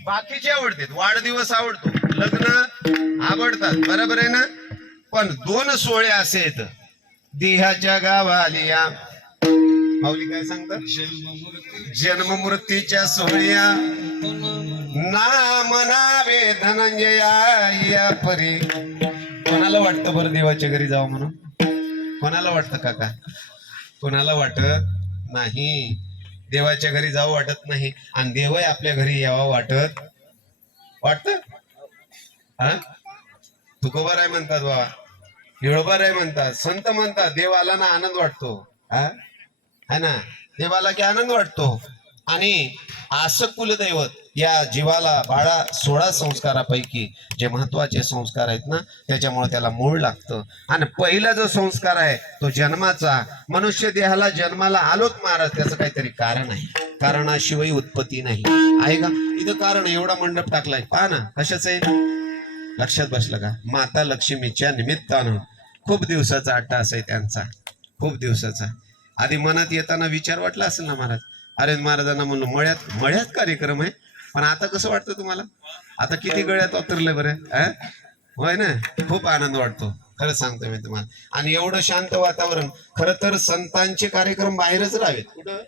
बाकीचे आवडतात, वाढदिवस आवडतो, लग्न आवडतात, बरोबर आहे ना. पण दोन सोहळे असे आहेत, देहाच्या गावालिया माऊली काय सांगतात, जन्म मृत्यूच्या सोहळ्या नाम नावे धनंजया या परी. कोणाला वाटतं बरं देवाच्या घरी जावं म्हणून? कोणाला वाटतं काका? कोणाला वाटत नाही. देवाच्या घरी जावं वाटत नाही, आणि देव आपल्या घरी यावं वाटत. हा, तुकोबार आहे म्हणतात बाबा, येळोबार आहे म्हणतात, संत म्हणतात देवाला ना आनंद वाटतो. हा है ना, देवाला की आनंद वाटतो. आणि असं कुलदैवत या जीवाला बाळा 16 संस्कारापैकी जे महत्वाचे संस्कार आहेत ना, त्याच्यामुळे त्याला मूळ लागतं. आणि पहिला जो संस्कार आहे तो जन्माचा. मनुष्य देहाला जन्माला आलोत महाराज, त्याचं काहीतरी कारण आहे, कारणाशिवाय उत्पत्ती नाही. आहे का इथं कारण? एवढा मंडप टाकलाय, पहा ना कशाच आहे. लक्षात बसलं का? माता लक्ष्मीच्या निमित्तानं खूप दिवसाचा अट्टास आहे त्यांचा, खूप दिवसाचा. आधी मनात येताना विचार वाटला असेल ना महाराज, अरे महाराजांना म्हणलं मळ्यात कार्यक्रम आहे. पण आता कसं वाटतं तुम्हाला? आता किती गळ्यात उतरलं बरं, होय ना. खूप आनंद वाटतो, खरं सांगतो मी तुम्हाला. आणि एवढं शांत वातावरण. खरं तर संतांचे कार्यक्रम बाहेरच राहावेत. कुठं